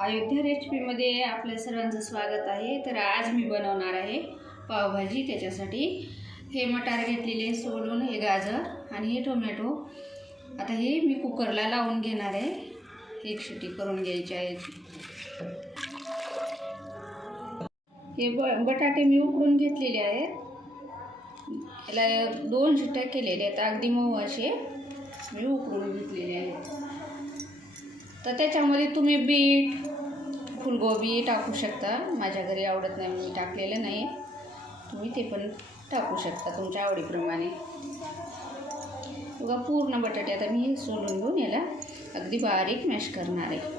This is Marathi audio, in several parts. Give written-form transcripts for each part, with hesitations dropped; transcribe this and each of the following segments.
अयोध्या रेसिपीमध्ये आपल्या सर्वांचं स्वागत आहे। तर आज मी बनवणार आहे पावभाजी। त्याच्यासाठी हे मटार घेतलेले सोलून, हे गाजर आणि हे टोमॅटो आता हे मी कुकरला लावून घेणार आहे। एक शिटी करून घ्यायची आहे। हे बटाटे मी उकडून घेतलेले आहेत। याला 2 शिट्ट्या केलेल्या आहेत। अगदी मऊ असे मी उकडून घेतलेले आहेत। तर त्याच्यामध्ये तुम्ही बीट, फुलगोबी टाकू शकता। माझ्या घरी आवडत नाही, मी टाकलेलं नाही। तुम्ही ते पण टाकू शकता तुमच्या आवडीप्रमाणे। बघा पूर्ण बटाटे आता मी सोलून घेऊन याला अगदी बारीक मॅश करणार आहे।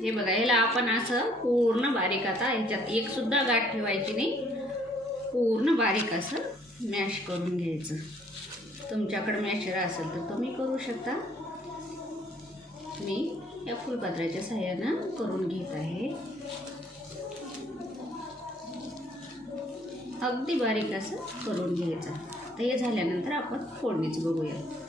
हे बघा, याला आपण असं पूर्ण बारीक, आता ह्याच्यात एक सुद्धा गाठ ठेवायची नाही, पूर्ण बारीक असं मॅश करून घ्यायचं। तुमच्याकडे मॅशर असेल तर तुम्ही करू शकता। मी या फुलपात्राच्या सहाय्याने करून घेत आहे। अगदी बारीक असं करून घ्यायचं। तर हे झाल्यानंतर आपण फोडणीच बघूया।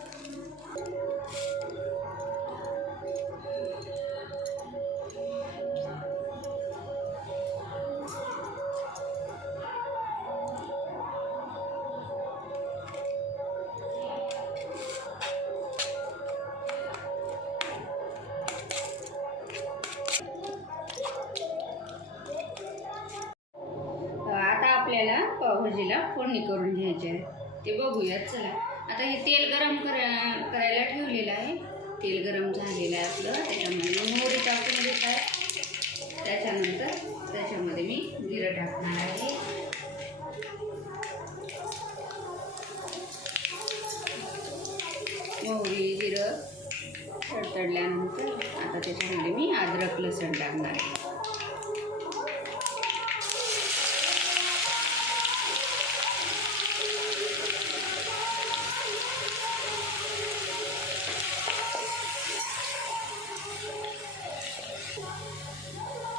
आपल्याला पावभाजीला फोडणी करून घ्यायची आहे, ते बघूयात। चला, आता हे तेल गरम करायला ठेवलेलं आहे। तेल गरम झालेलं आहे आपलं। त्याच्यामध्ये मोहरी टाकून घेत आहे। त्याच्यानंतर त्याच्यामध्ये मी जिरं टाकणार आहे। मोहरी जिरं तडतडल्यानंतर आता त्याच्यामध्ये मी अद्रक लसूण टाकणार आहे।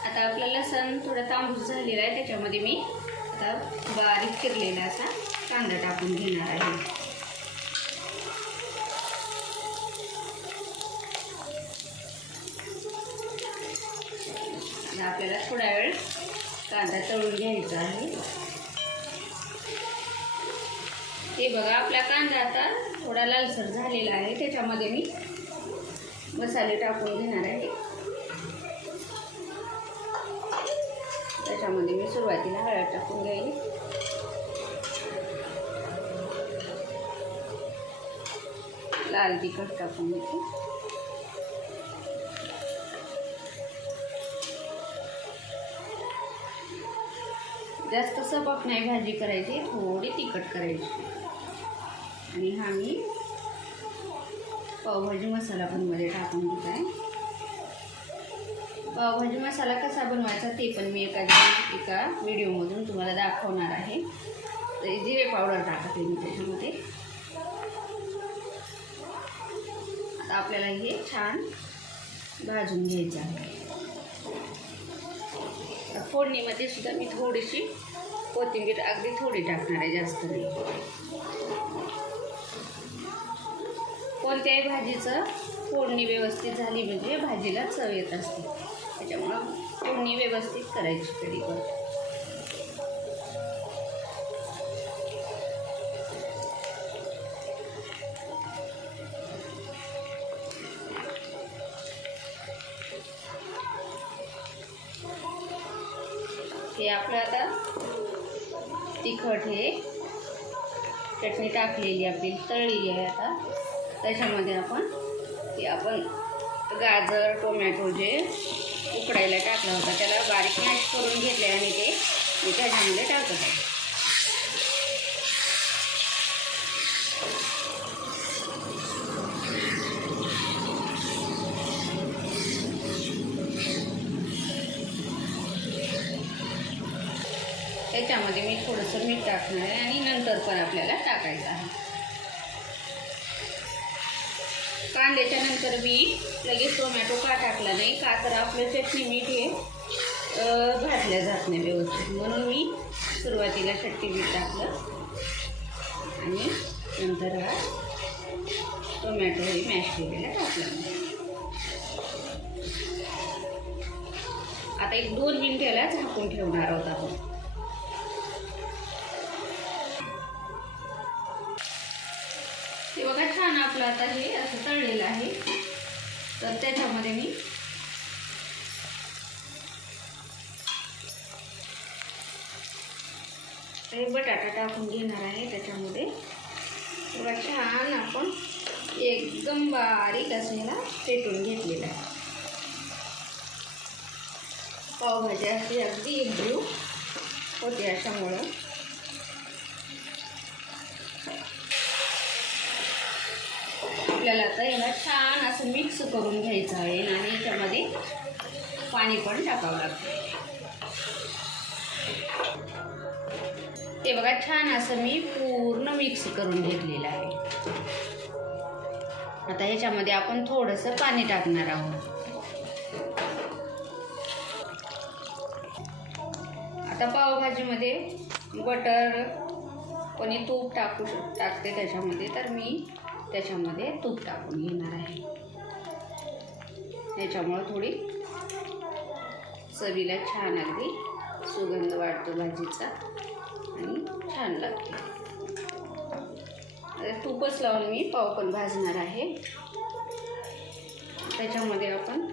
आता आपला लसूण थोडा तांबूस झालेला आहे। त्याच्यामध्ये मी आता बारीक चिरलेला असा कांदा टाकून घेणार आहे। आपल्याला थोडा वेळ कांदा तळून घ्यायचा आहे। हे बघा, आपला कांदा आता थोडा लालसर झालेला आहे। त्याच्यामध्ये मी मसाले टाकून घेणार आहे। त्याच्यामध्ये मी सुरुवातीला हळद टाकून घ्यायची, लाल तिखट टाकून घ्यायची, जास्त सपक नाही भाजी करायची, थोडी तिखट करायची। आणि हा मी पावभाजी मसाला पण मध्ये टाकून घेत आहे। पावभाजी मसाला कसा बनवायचा ते पण मी एका व्हिडिओमधून तुम्हाला दाखवणार आहे। तर जिरे पावडर टाकते मी त्याच्यामध्ये। आता आपल्याला हे छान भाजून घ्यायचं आहे। फोडणीमध्ये सुद्धा मी थोडीशी कोथिंबीर अगदी थोडी टाकणार आहे, जास्त नाही। कोणत्याही भाजीचं फोडणी व्यवस्थित झाली म्हणजे भाजीला चव येत असते। त्याच्यामुळं फोडणी व्यवस्थित करायची कधी पण। हे आपलं आता तिखट, हे चटणी टाकलेली आपली तळलेली आहे। आता त्याच्यामध्ये आपण गाजर टोमॅटो जे उकडायला टाकला होता त्याला बारीक मॅश करून घेतले आणि ते मी त्याच्यामध्ये टाकत आहे। त्याच्यामध्ये मी थोडंसं मीठ टाकणार आहे आणि नंतर पण आपल्याला टाकायचं आहे। कांद्याच्या नंतर मी लगेच टोमॅटो का टाकला नाही, का तर आपलं चटणी मीठ हे भाजल्या जात नाही व्यवस्थित, म्हणून मी सुरुवातीला चटणी मीठ टाकलं आणि नंतर हा टोमॅटो हे मॅश केलेला टाकला. आता एक 2 मिनिट याला झाकून ठेवणार आहोत आपण. हे बघा छान आपलं आता हे असं तळलेलं आहे. तर त्याच्यामध्ये मी हे बटाटा टाकून घेणार आहे. त्याच्यामध्ये बघा छान आपण एकदम बारीक असं ह्याला फेटून घेतलेला आहे. पावभाजी अशी अगदी एकजीव होते अशामुळं. आपल्याला आता याला छान असं मिक्स करून घ्यायचं आहे आणि याच्यामध्ये पाणी पण टाकावं लागतं. ते बघा छान असं मी पूर्ण मिक्स करून घेतलेलं आहे. आता ह्याच्यामध्ये आपण थोडंसं पाणी टाकणार आहोत. आता पावभाजीमध्ये बटर कोणी तूप टाकते त्याच्यामध्ये, तर मी त्याच्यामध्ये तूप टाकून घेणार आहे. त्याच्यामुळं थोडी चवीला छान अगदी सुगंध वाढतो भाजीचा आणि छान लागते. तूपच लावून मी पाव पण भाजणार आहे. त्याच्यामध्ये आपण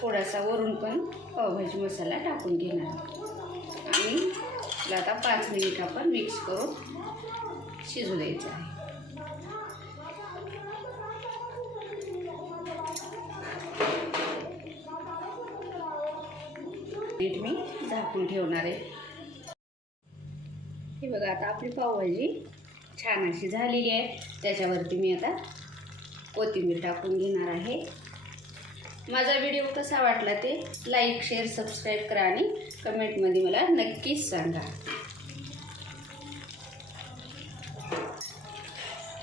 थोडासा वरून पण पावभाजी मसाला टाकून घेणार आणि त्याला आता 5 मिनिट आपण मिक्स करून शिजू द्यायचं आहे. मी झाकून ठेवणार आहे. हे बघा आता आपली पावभाजी छान अशी झालेली आहे. त्याच्यावरती मी आता कोथिंबीर टाकून घेणार आहे. माझा व्हिडिओ कसा वाटला ते लाईक, शेअर, सबस्क्राईब करा आणि कमेंटमध्ये मला नक्कीच सांगा.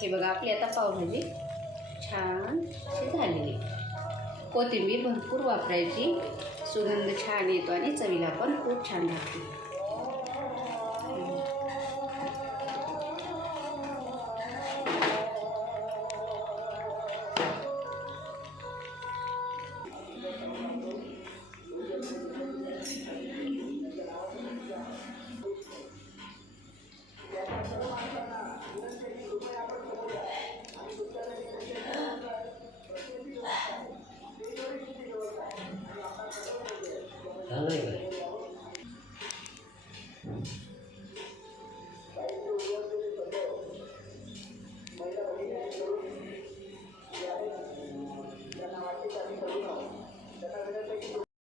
हे बघा आपली आता पावभाजी छान अशी झालेली. कोथिंबीर भरपूर वापरायची, सुगंध छान येतो आणि चवीला पण खूप छान लागते.